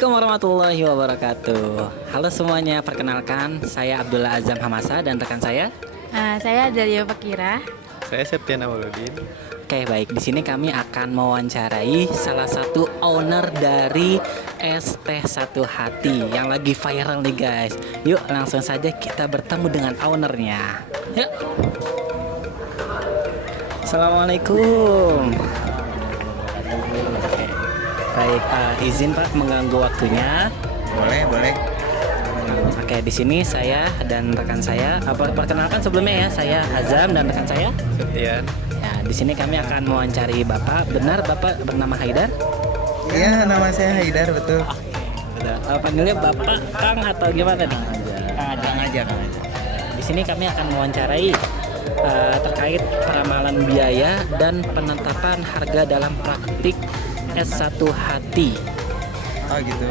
Assalamualaikum warahmatullahi wabarakatuh. Halo semuanya, perkenalkan saya Abdullah Azam Hamasa dan rekan saya. Saya Dalia Fakira. Saya Septian Awaludin. Oke, baik. Di sini kami akan mewawancarai salah satu owner dari es teh Satu Hati yang lagi viral nih, guys. Yuk, langsung saja kita bertemu dengan ownernya. Yuk. Assalamualaikum. Oke. Baik, izin Pak mengganggu waktunya. Boleh. Oke, di sini saya dan rekan saya. Perkenalkan sebelumnya ya, saya Azam dan rekan saya Septian. Ya, di sini kami akan mewawancari Bapak. Benar Bapak bernama Haidar? Iya, nama saya Haidar, betul. Betul. Panggilnya Bapak Kang atau gimana nih? Kang aja. Di sini kami akan mewawancarai terkait peramalan biaya dan penetapan harga dalam praktik es Satu Hati. Oh gitu.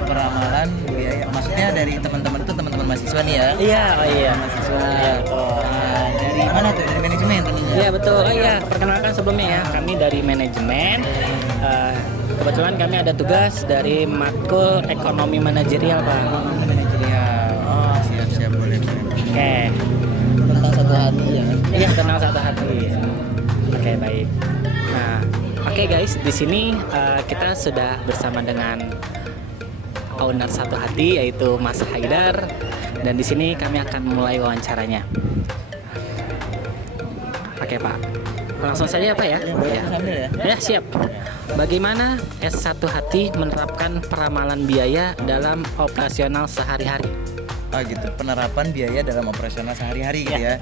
Peramalan biaya, maksudnya dari teman-teman itu teman-teman mahasiswa nih ya? Iya, oh iya. Mahasiswa. Dari mana tuh? Dari manajemen tentunya? Iya betul. Oh iya, perkenalkan sebelumnya ya, kami dari manajemen. Kebetulan kami ada tugas dari matkul ekonomi manajerial, Pak. Manajerial. Oh, siap boleh. Oke. Tentang Satu Hati ya? Iya, tentang Satu Hati. Oke, baik. Nah, oke guys, di sini kita sudah bersama dengan owner Satu Hati yaitu Mas Haidar, dan di sini kami akan mulai wawancaranya. Oke Pak, langsung saja Pak ya. Boleh sambil ya? Ya siap. Bagaimana es Satu Hati menerapkan peramalan biaya dalam operasional sehari-hari? Oh gitu, penerapan biaya dalam operasional sehari-hari gitu ya.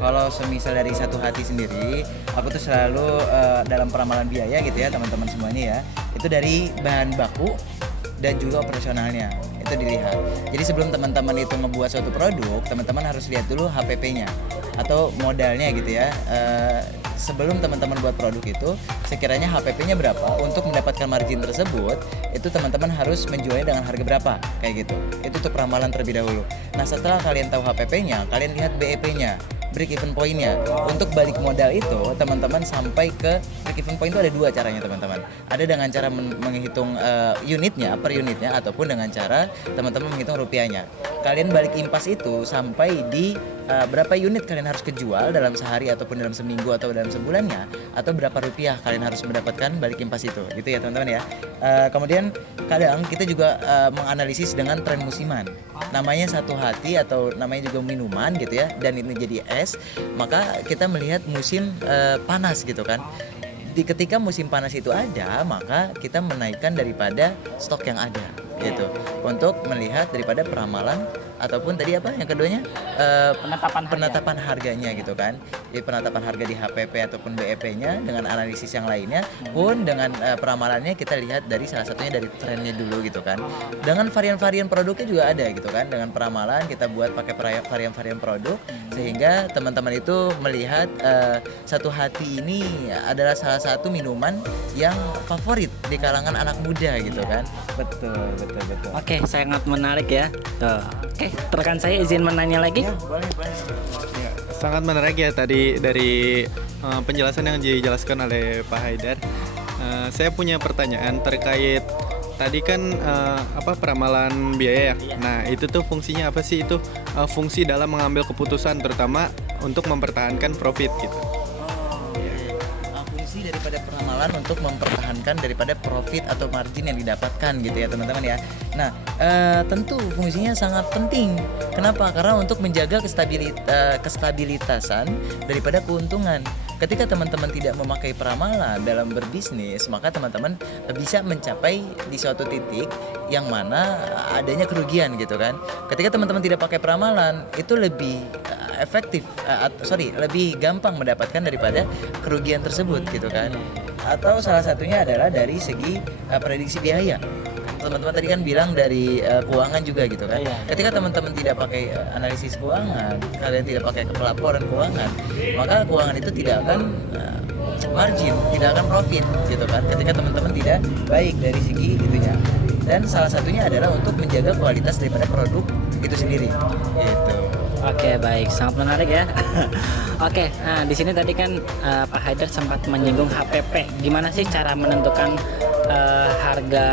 Kalau semisal dari Satu Hati sendiri, aku tuh selalu dalam peramalan biaya gitu ya teman-teman semuanya ya, itu dari bahan baku dan juga operasionalnya itu dilihat. Jadi sebelum teman-teman itu ngebuat suatu produk, teman-teman harus lihat dulu HPP-nya atau modalnya gitu ya. Sebelum teman-teman buat produk itu, sekiranya HPP-nya berapa untuk mendapatkan margin tersebut, itu teman-teman harus menjualnya dengan harga berapa, kayak gitu. Itu untuk peramalan terlebih dahulu. Nah setelah kalian tahu HPP-nya, kalian lihat BEP-nya, break even point-nya. Untuk balik modal itu, teman-teman sampai ke break even point itu ada dua caranya teman-teman. Ada dengan cara menghitung unitnya, per unitnya, ataupun dengan cara teman-teman menghitung rupiahnya. Kalian balik impas itu sampai di berapa unit kalian harus kejual dalam sehari ataupun dalam seminggu atau dalam sebulannya, atau berapa rupiah kalian harus mendapatkan balik impas itu, gitu ya teman-teman ya. Kemudian kadang kita juga menganalisis dengan tren musiman. Namanya Satu Hati atau namanya juga minuman gitu ya, dan ini jadi es, maka kita melihat musim panas gitu kan. Ketika musim panas itu ada, maka kita menaikkan daripada stok yang ada gitu, untuk melihat daripada peramalan ataupun tadi apa yang keduanya, penetapan harganya gitu kan. Jadi penetapan harga di HPP ataupun BEP-nya dengan analisis yang lainnya pun dengan peramalannya kita lihat dari salah satunya dari trennya dulu gitu kan. Dengan varian-varian produknya juga ada gitu kan. Dengan peramalan kita buat pakai varian-varian produk sehingga teman-teman itu melihat Satu Hati ini adalah salah satu minuman yang favorit di kalangan anak muda gitu kan. Betul. Oke, sangat menarik ya. Tuh. Oke, rekan saya izin menanya lagi. Ya, boleh. Ya, sangat menarik ya tadi dari penjelasan yang dijelaskan oleh Pak Haidar. Saya punya pertanyaan terkait tadi kan peramalan biaya ya. Nah, itu tuh fungsinya apa sih? Itu fungsi dalam mengambil keputusan terutama untuk mempertahankan profit gitu. Fungsi daripada peramalan untuk mempertahankan daripada profit atau margin yang didapatkan gitu ya teman-teman ya. Nah tentu fungsinya sangat penting. Kenapa? Karena untuk menjaga kestabilitasan daripada keuntungan. Ketika teman-teman tidak memakai peramalan dalam berbisnis, maka teman-teman bisa mencapai di suatu titik yang mana adanya kerugian gitu kan. Ketika teman-teman tidak pakai peramalan, itu lebih lebih gampang mendapatkan daripada kerugian tersebut gitu kan. Atau salah satunya adalah dari segi prediksi biaya. Teman-teman tadi kan bilang dari keuangan juga gitu kan. Ketika teman-teman tidak pakai analisis keuangan, kalian tidak pakai pelaporan keuangan, maka keuangan itu tidak akan margin, tidak akan profit gitu kan. Ketika teman-teman tidak baik dari segi itunya. Dan salah satunya adalah untuk menjaga kualitas daripada produk itu sendiri gitu. Oke, baik, sangat menarik ya. Oke, nah di sini tadi kan Pak Haidar sempat menyinggung HPP. Gimana sih cara menentukan harga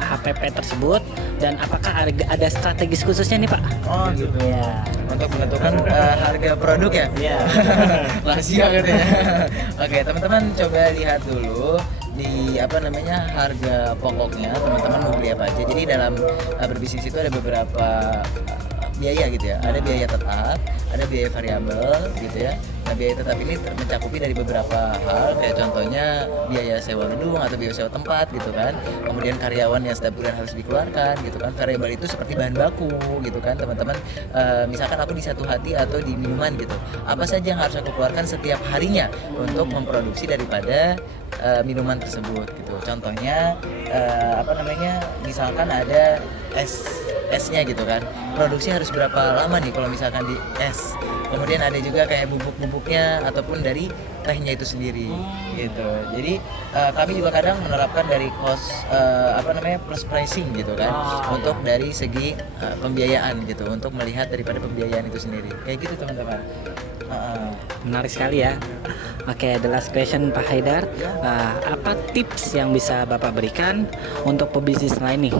HPP tersebut dan apakah ada strategis khususnya nih Pak? Oh gitu. Ya. Untuk menentukan harga produk ya? Iya. Rahasia gitu ya. Oke, teman-teman coba lihat dulu di harga pokoknya teman-teman mau beli apa aja. Jadi dalam berbisnis itu ada beberapa biaya gitu ya. Ada biaya tetap, ada biaya variabel gitu ya. Nah, biaya tetap ini mencakupi dari beberapa hal, kayak contohnya biaya sewa gedung atau biaya sewa tempat gitu kan. Kemudian karyawan yang setiap bulan harus dikeluarkan gitu kan. Variabel itu seperti bahan baku gitu kan teman-teman. Misalkan aku di Satu Hati atau di minuman gitu, apa saja yang harus aku keluarkan setiap harinya untuk memproduksi daripada minuman tersebut gitu. Contohnya misalkan ada esnya gitu kan, produksi harus berapa lama nih kalau misalkan di es. Kemudian ada juga kayak bubuk-bubuknya ataupun dari tehnya itu sendiri gitu. Jadi kami juga kadang menerapkan dari cost plus pricing gitu kan, untuk dari segi pembiayaan gitu, untuk melihat daripada pembiayaan itu sendiri kayak gitu teman-teman. Menarik sekali ya. Oke, the last question Pak Haidar. Apa tips yang bisa Bapak berikan untuk pebisnis lain nih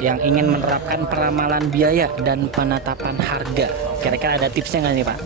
yang ingin menerapkan peramalan biaya dan penetapan harga? Kira-kira ada tipsnya nggak nih Pak?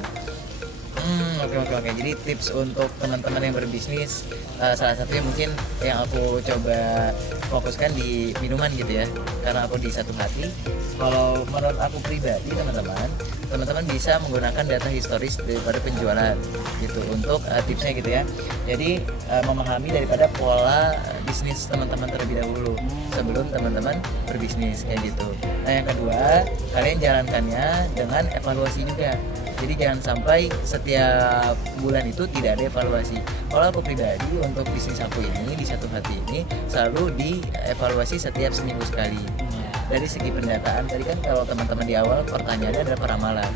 Oke. Jadi tips untuk teman-teman yang berbisnis, salah satunya mungkin yang aku coba fokuskan di minuman gitu ya, karena aku di Satu Hati. Kalau menurut aku pribadi teman-teman bisa menggunakan data historis daripada penjualan gitu untuk tipsnya gitu ya. Jadi memahami daripada pola bisnis teman-teman terlebih dahulu sebelum teman-teman berbisnis kayak gitu. Nah yang kedua, kalian jalankannya dengan evaluasi juga. Jadi jangan sampai setiap bulan itu tidak ada evaluasi. Kalau aku pribadi untuk bisnis aku ini di Satu Hati ini selalu dievaluasi setiap seminggu sekali. Dari segi pendataan tadi kan, kalau teman-teman di awal pertanyaannya adalah peramalan.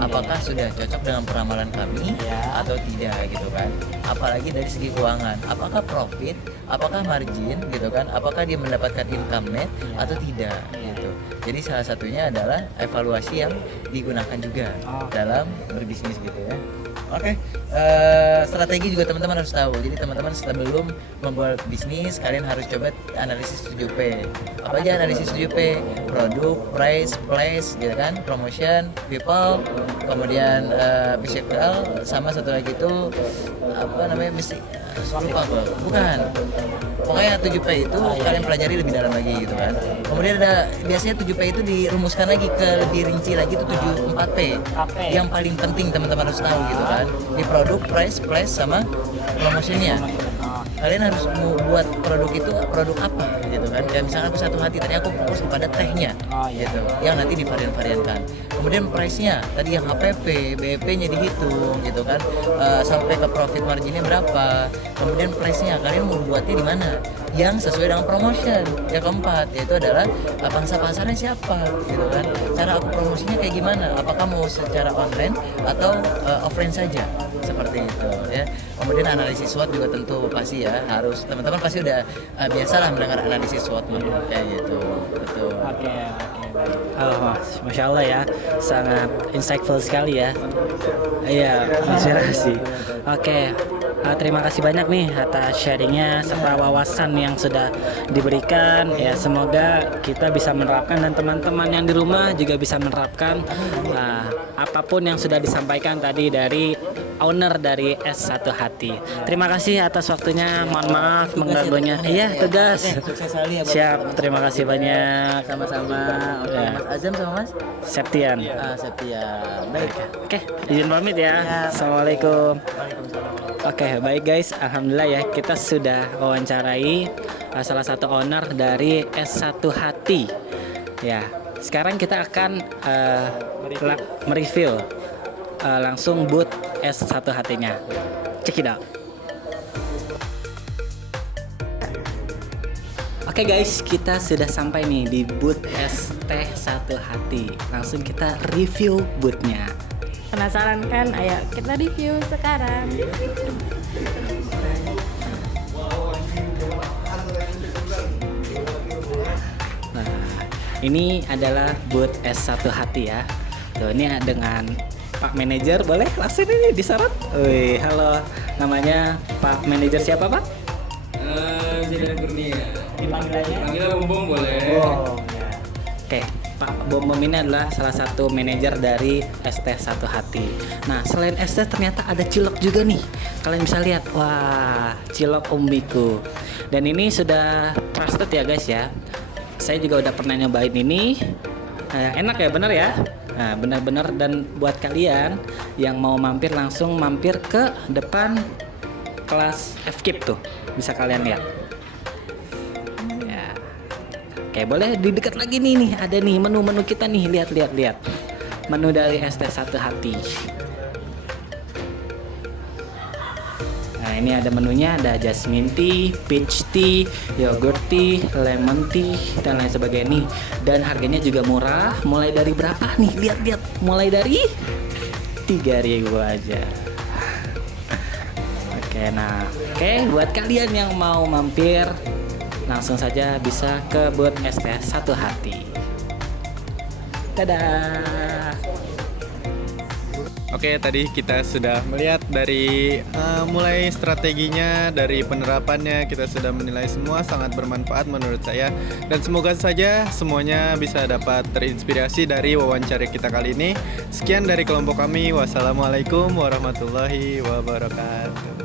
Apakah sudah cocok dengan peramalan kami atau tidak gitu kan? Apalagi dari segi keuangan, apakah profit, apakah margin gitu kan? Apakah dia mendapatkan income net atau tidak gitu. Jadi salah satunya adalah evaluasi yang digunakan juga dalam berbisnis gitu ya. Oke, strategi juga teman-teman harus tahu. Jadi teman-teman sebelum membuat bisnis, kalian harus coba analisis 7P. Apa aja analisis 7P? Produk, price, place, gitu kan, promotion, people, kemudian PCPL, sama satu lagi itu lupa gue. Bukan. Pokoknya 7P itu kalian pelajari lebih dalam lagi gitu kan. Kemudian ada biasanya 7P itu dirumuskan lagi ke lebih rinci lagi itu 4P. Yang paling penting teman-teman harus tahu gitu kan. Di produk, price, place sama promotionnya. Kalian harus buat produk itu produk apa gitu kan. Kayak misalnya aku Satu Hati tadi aku fokus kepada tehnya gitu, yang nanti divarian-variankan. Kemudian price-nya tadi yang HPP, BEP-nya dihitung gitu kan, sampai ke profit marginnya berapa. Kemudian price-nya kalian mau buatnya di mana yang sesuai dengan promotion. Yang keempat yaitu adalah pangsa pasarnya siapa gitu kan. Cara aku promosinya kayak gimana? Apakah mau secara online atau offline saja? Seperti itu ya. Kemudian analisis SWOT juga tentu pasti ya, harus teman-teman pasti udah biasalah mendengar analisis SWOT kayak gitu. Betul. Oke, baik. Oh, Masya Allah ya, sangat insightful sekali ya. Iya, inspirasi. Oke, terima kasih banyak nih atas sharingnya serta wawasan yang sudah diberikan. Ya, semoga kita bisa menerapkan dan teman-teman yang di rumah juga bisa menerapkan apapun yang sudah disampaikan tadi dari owner dari Es Satu Hati. Terima kasih atas waktunya. Mohon maaf mengganggunya. Iya, tugas. Sukses sekali ya. Siap, terima kasih banyak. Sama-sama. Oke, Mas Azam sama Mas Septian. Septian. Baik. Oke, izin pamit ya. Assalamualaikum. Oke, baik guys. Alhamdulillah ya, kita sudah wawancarai salah satu owner dari Es Satu Hati. Ya, sekarang kita akan mereview langsung booth Es Satu Hatinya. Check it out. Oke guys, kita sudah sampai nih di booth Es Teh Satu Hati. Langsung kita review boothnya. Penasaran kan? Ayo kita review sekarang. Nah, ini adalah booth Es Satu Hati ya. Tuh, ini dengan Pak Manajer, boleh langsung ini disorot. Wih, halo. Namanya Pak Manajer siapa Pak? dan Kurnia. Dipanggilannya? Panggil Bom Bom boleh. Oh, ya. Oke, Pak Bom Bom ini adalah salah satu manajer dari ST Satu Hati. Nah, selain ST ternyata ada cilok juga nih. Kalian bisa lihat, wah, cilok umbiku. Dan ini sudah trusted ya guys ya. Saya juga udah pernah nyobain ini. Enak ya, bener ya? Nah, benar-benar, dan buat kalian yang mau mampir langsung mampir ke depan kelas FKIP tuh. Bisa kalian lihat. Ya. Oke, boleh di dekat lagi nih, ada nih menu-menu kita nih, lihat. Menu dari ST Satu Hati. Nah, ini ada menunya, ada jasmine tea, peach tea, yogurt tea, lemon tea, dan lain sebagainya nih. Dan harganya juga murah, mulai dari berapa nih? Lihat, mulai dari 3.000 aja. Oke, buat kalian yang mau mampir langsung saja bisa ke booth ST Satu Hati. Dadah. Oke, tadi kita sudah melihat dari mulai strateginya, dari penerapannya, kita sudah menilai semua sangat bermanfaat menurut saya. Dan semoga saja semuanya bisa dapat terinspirasi dari wawancara kita kali ini. Sekian dari kelompok kami. Wassalamualaikum warahmatullahi wabarakatuh.